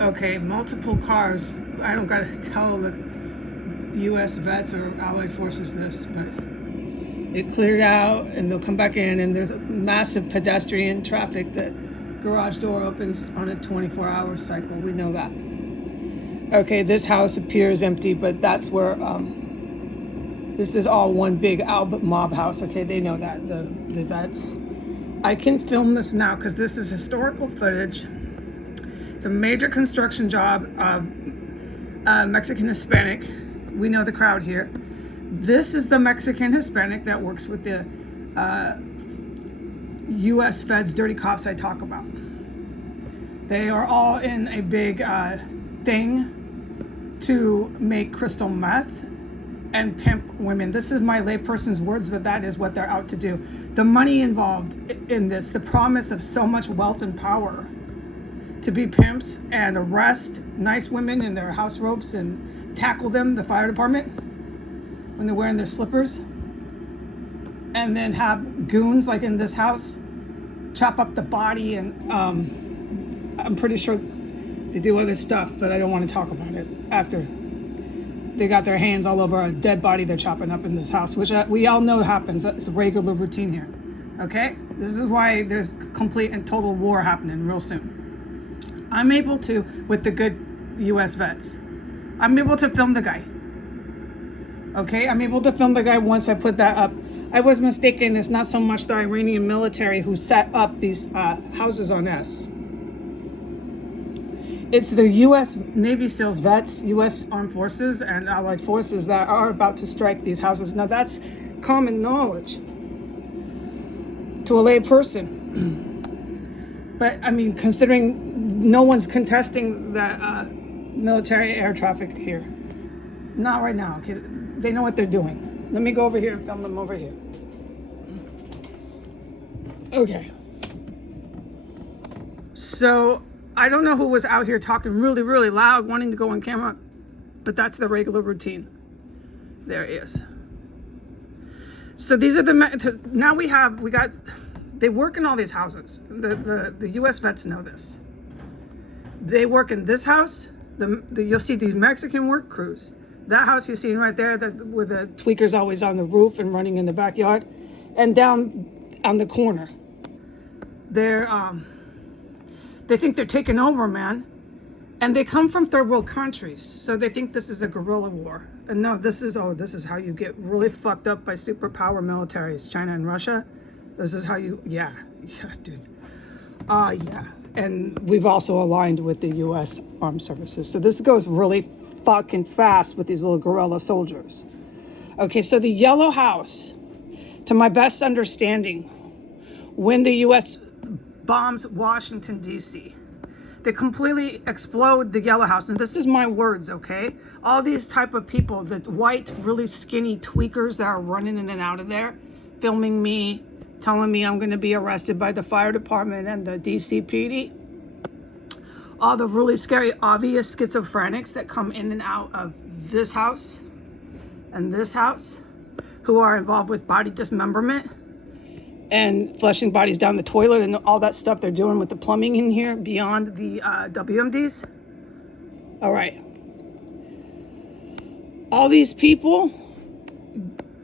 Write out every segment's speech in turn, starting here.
Okay, multiple cars. I don't gotta tell the U.S. vets or Allied forces this, but it cleared out and they'll come back in, and there's a massive pedestrian traffic. The garage door opens on a 24-hour cycle. We know that. Okay, this house appears empty, but that's where this is all one big Albert mob house. Okay, they know that, the vets. I can film this now because this is historical footage. It's a major construction job of Mexican Hispanic. We know the crowd here. This is the Mexican Hispanic that works with the U.S. feds, dirty cops I talk about. They are all in a big thing to make crystal meth and pimp women. This is my layperson's words, but that is what they're out to do. The money involved in this, the promise of so much wealth and power to be pimps and arrest nice women in their house robes and tackle them, the fire department, when they're wearing their slippers, and then have goons like in this house chop up the body, and I'm pretty sure they do other stuff, but I don't want to talk about it after they got their hands all over a dead body they're chopping up in this house, which we all know happens. It's a regular routine here. Okay? This is why there's complete and total war happening real soon. I'm able to, with the good U.S. vets, I'm able to film the guy. Okay? I'm able to film the guy once I put that up. I was mistaken. It's not so much the Iranian military who set up these houses on us. It's the U.S. Navy SEALs vets, U.S. Armed Forces, and Allied Forces that are about to strike these houses. Now, that's common knowledge to a lay person. But, I mean, considering no one's contesting the military air traffic here. Not right now. Okay? They know what they're doing. Let me go over here and film them over here. Okay. So I don't know who was out here talking really, really loud, wanting to go on camera, but that's the regular routine. There he is. So these are now we got, they work in all these houses. The U.S. vets know this. They work in this house. You'll see these Mexican work crews. That house you're seeing right there, where the tweaker's always on the roof and running in the backyard, and down on the corner. They think they're taking over, man. And they come from third world countries. So they think this is a guerrilla war. And no, this is how you get really fucked up by superpower militaries, China and Russia. This is how yeah, dude. Yeah. And we've also aligned with the U.S. Armed Services. So this goes really fucking fast with these little guerrilla soldiers. Okay, so the Yellow House, to my best understanding, when the U.S. bombs Washington, D.C., they completely explode the Yellow House. And this is my words, okay? All these type of people, the white, really skinny tweakers that are running in and out of there, filming me, telling me I'm going to be arrested by the fire department and the D.C. PD. All the really scary, obvious schizophrenics that come in and out of this house and this house, who are involved with body dismemberment and flushing bodies down the toilet and all that stuff they're doing with the plumbing in here beyond the WMDs. All right. All these people,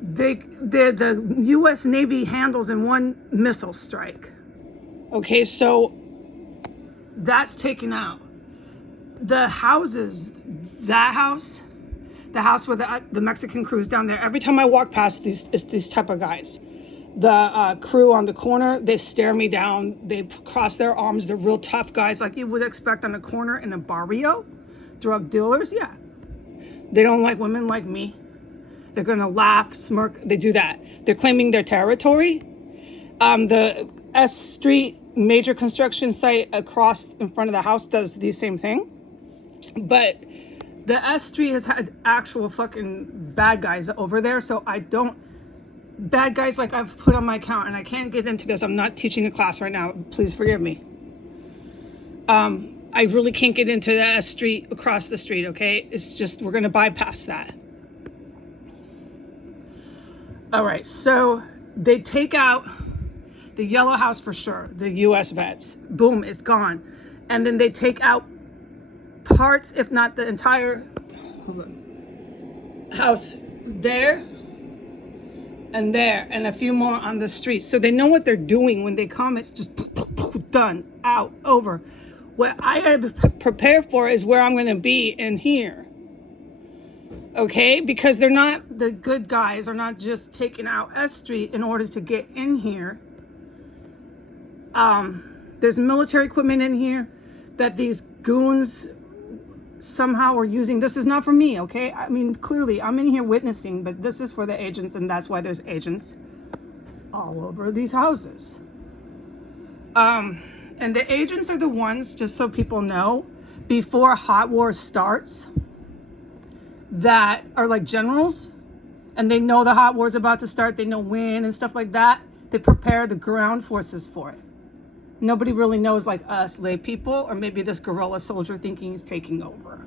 the U.S. Navy handles in one missile strike. Okay, so that's taken out. The houses, the house where the Mexican crew's down there, every time I walk past these type of guys, the crew on the corner, they stare me down. They cross their arms. They're real tough guys like you would expect on a corner in a barrio. Drug dealers, yeah. They don't like women like me. They're going to laugh, smirk. They do that. They're claiming their territory. The S Street major construction site across in front of the house does the same thing. But the S Street has had actual fucking bad guys over there. So bad guys like I've put on my account, and I can't get into this. I'm not teaching a class right now. Please forgive me. I really can't get into that street across the street, okay? It's just, we're going to bypass that. All right, so they take out the Yellow House for sure, the U.S. vets. Boom, it's gone. And then they take out parts, if not the entire house there and there, and a few more on the street. So they know what they're doing when they come. It's just done, out, over. What I have prepared for is where I'm going to be in here. Okay, because they're not, the good guys are not just taking out S Street in order to get in here. There's military equipment in here that these goons somehow are using. This is not for me, okay? I mean, clearly I'm in here witnessing, but this is for the agents, and that's why there's agents all over these houses. And the agents are the ones, just so people know, before Hot War starts, that are like generals, and they know the Hot War is about to start. They know when and stuff like that. They prepare the ground forces for it. Nobody really knows, like us lay people, or maybe this guerrilla soldier thinking he's taking over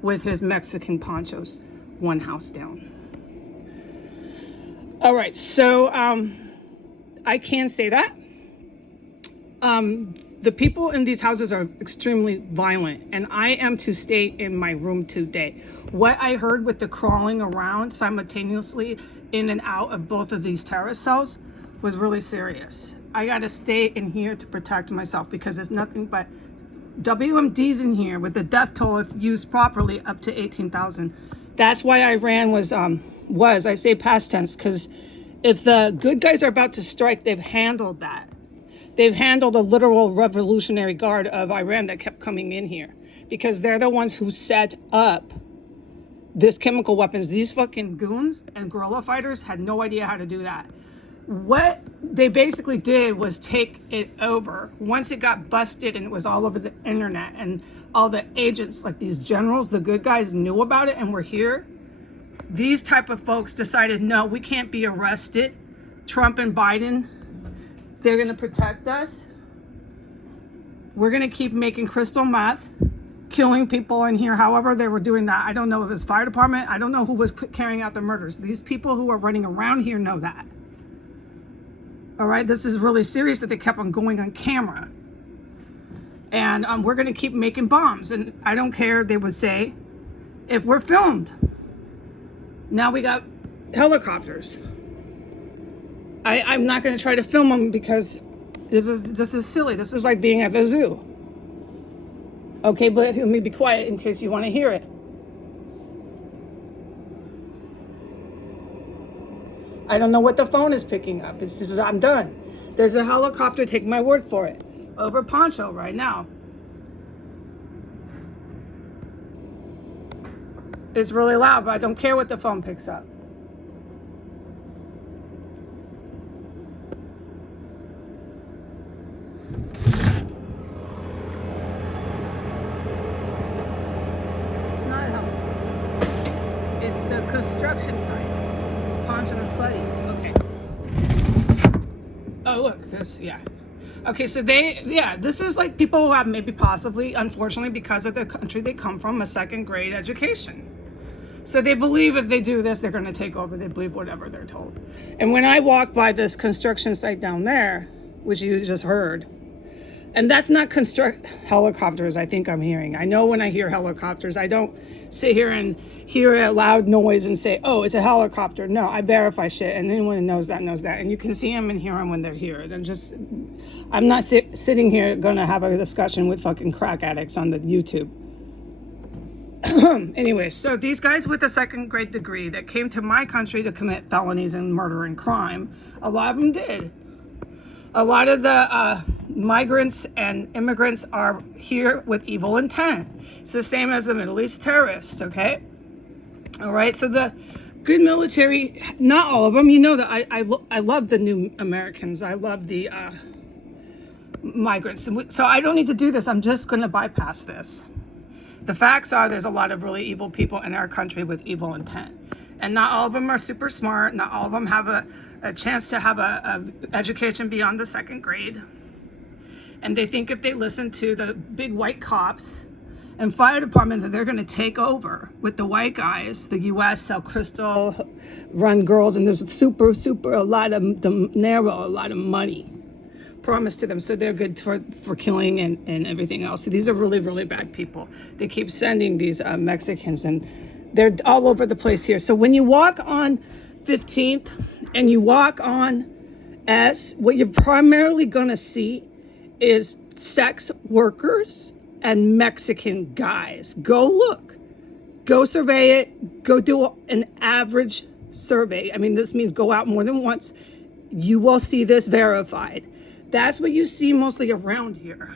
with his Mexican ponchos, one house down. All right, so I can say that. The people in these houses are extremely violent, and I am to stay in my room today. What I heard with the crawling around simultaneously in and out of both of these terrorist cells was really serious. I got to stay in here to protect myself, because there's nothing but WMDs in here with the death toll, if used properly, up to 18,000. That's why Iran was I say past tense, because if the good guys are about to strike, they've handled that. They've handled a literal Revolutionary Guard of Iran that kept coming in here, because they're the ones who set up this chemical weapons. These fucking goons and guerrilla fighters had no idea how to do that. What they basically did was take it over. Once it got busted and it was all over the internet, and all the agents, like these generals, the good guys, knew about it and were here, these type of folks decided, no, we can't be arrested. Trump and Biden, they're going to protect us. We're going to keep making crystal meth, killing people in here. However they were doing that, I don't know if it's fire department. I don't know who was carrying out the murders. These people who are running around here know that. All right, this is really serious that they kept on going on camera. And we're going to keep making bombs. And I don't care, they would say, if we're filmed. Now we got helicopters. I'm not going to try to film them, because this is silly. This is like being at the zoo. Okay, but let me be quiet in case you want to hear it. I don't know what the phone is picking up. It's just, I'm done. There's a helicopter, take my word for it, over Poncho right now. It's really loud, but I don't care what the phone picks up. It's not a helicopter. It's the construction site. Poncho and buddies. Okay. Oh, look, this, yeah. Okay, so this is like people who have maybe possibly, unfortunately, because of the country they come from, a second grade education. So they believe if they do this, they're going to take over. They believe whatever they're told. And when I walk by this construction site down there, which you just heard, and that's not helicopters, I think I'm hearing. I know when I hear helicopters, I don't sit here and hear a loud noise and say, oh, it's a helicopter. No, I verify shit, and anyone who knows that. And you can see them and hear them when they're here. I'm not sitting here going to have a discussion with fucking crack addicts on the YouTube. Anyway, so these guys with a second grade degree that came to my country to commit felonies and murder and crime, a lot of them did. A lot of the migrants and immigrants are here with evil intent. It's the same as the Middle East terrorists, okay? All right, so the good military, not all of them, you know that I love the new Americans. I love the migrants. So I don't need to do this. I'm just going to bypass this. The facts are there's a lot of really evil people in our country with evil intent. And not all of them are super smart. Not all of them have a chance to have a education beyond the second grade. And they think if they listen to the big white cops and fire department that they're going to take over with the white guys. The U.S. sell crystal, run girls, and there's a lot of money. promised to them. So they're good for killing and everything else. So these are really, really bad people. They keep sending these Mexicans, and they're all over the place here. So when you walk on 15th and you walk on S, what you're primarily going to see is sex workers and Mexican guys. Go look. Go survey it. Go do an average survey. I mean, this means go out more than once. You will see this verified. That's what you see mostly around here.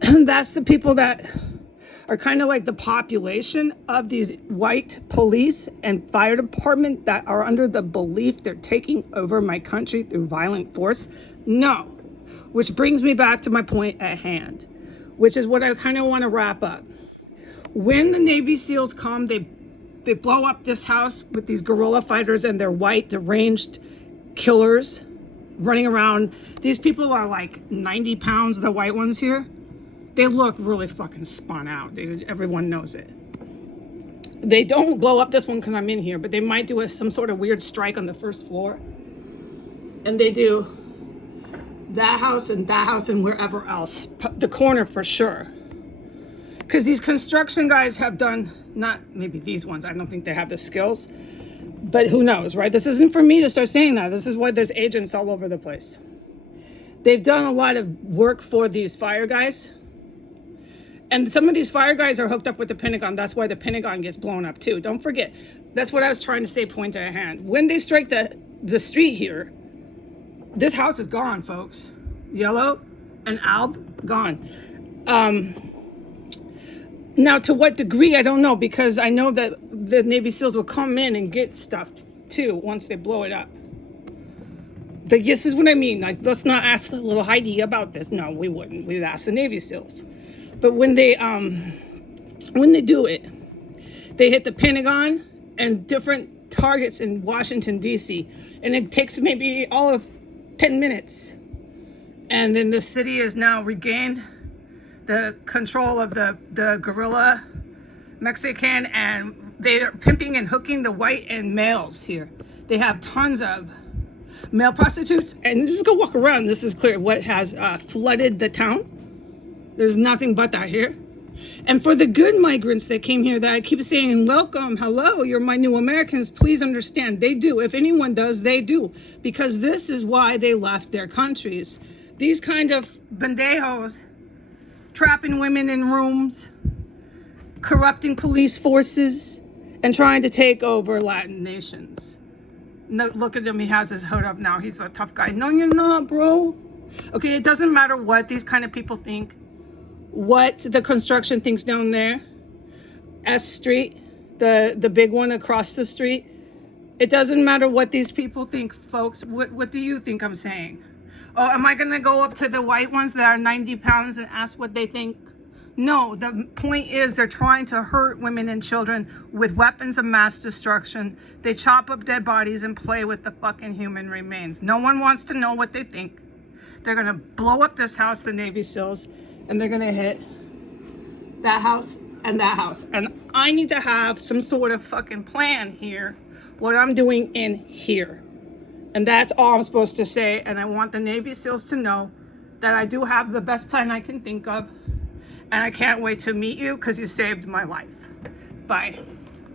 That's the people that are kind of like the population of these white police and fire department that are under the belief they're taking over my country through violent force. No. Which brings me back to my point at hand, which is what I kind of want to wrap up. When the Navy SEALs come, they blow up this house with these guerrilla fighters and their white deranged killers running around. These people are like 90 pounds, the white ones here. They look really fucking spun out, dude. Everyone knows it. They don't blow up this one because I'm in here, but they might do some sort of weird strike on the first floor. And they do that house and wherever else. The corner for sure. Because these construction guys have done, not maybe these ones, I don't think they have the skills, but who knows, right? This isn't for me to start saying that. This is why there's agents all over the place. They've done a lot of work for these fire guys. And some of these fire guys are hooked up with the Pentagon. That's why the Pentagon gets blown up too. Don't forget. That's what I was trying to say, point at hand. When they strike the street here, this house is gone, folks. Yellow and Alb, gone. Now, to what degree, I don't know, because I know that the Navy SEALs will come in and get stuff too once they blow it up. But this is what I mean. Like, let's not ask little Heidi about this. No, we wouldn't. We'd ask the Navy SEALs. But when they do it, they hit the Pentagon and different targets in Washington, D.C. And it takes maybe all of 10 minutes. And then the city is now regained the control of the guerrilla Mexican, and they are pimping and hooking the white and males here. They have tons of male prostitutes, and just go walk around. This is clear what has flooded the town. There's nothing but that here. And for the good migrants that came here that I keep saying, welcome, hello, you're my new Americans, please understand, they do. If anyone does, they do. Because this is why they left their countries. These kind of bandejos, trapping women in rooms, corrupting police forces, and trying to take over Latin nations. No, look at him, he has his hood up now. He's a tough guy. No, you're not, bro. Okay, it doesn't matter what these kind of people think. What the construction thinks down there. S Street, the big one across the street. It doesn't matter what these people think, folks. What do you think I'm saying? Oh, am I going to go up to the white ones that are 90 pounds and ask what they think? No, the point is they're trying to hurt women and children with weapons of mass destruction. They chop up dead bodies and play with the fucking human remains. No one wants to know what they think. They're going to blow up this house, the Navy SEALs, and they're going to hit that house and that house. And I need to have some sort of fucking plan here, what I'm doing in here. And that's all I'm supposed to say. And I want the Navy SEALs to know that I do have the best plan I can think of. And I can't wait to meet you because you saved my life. Bye.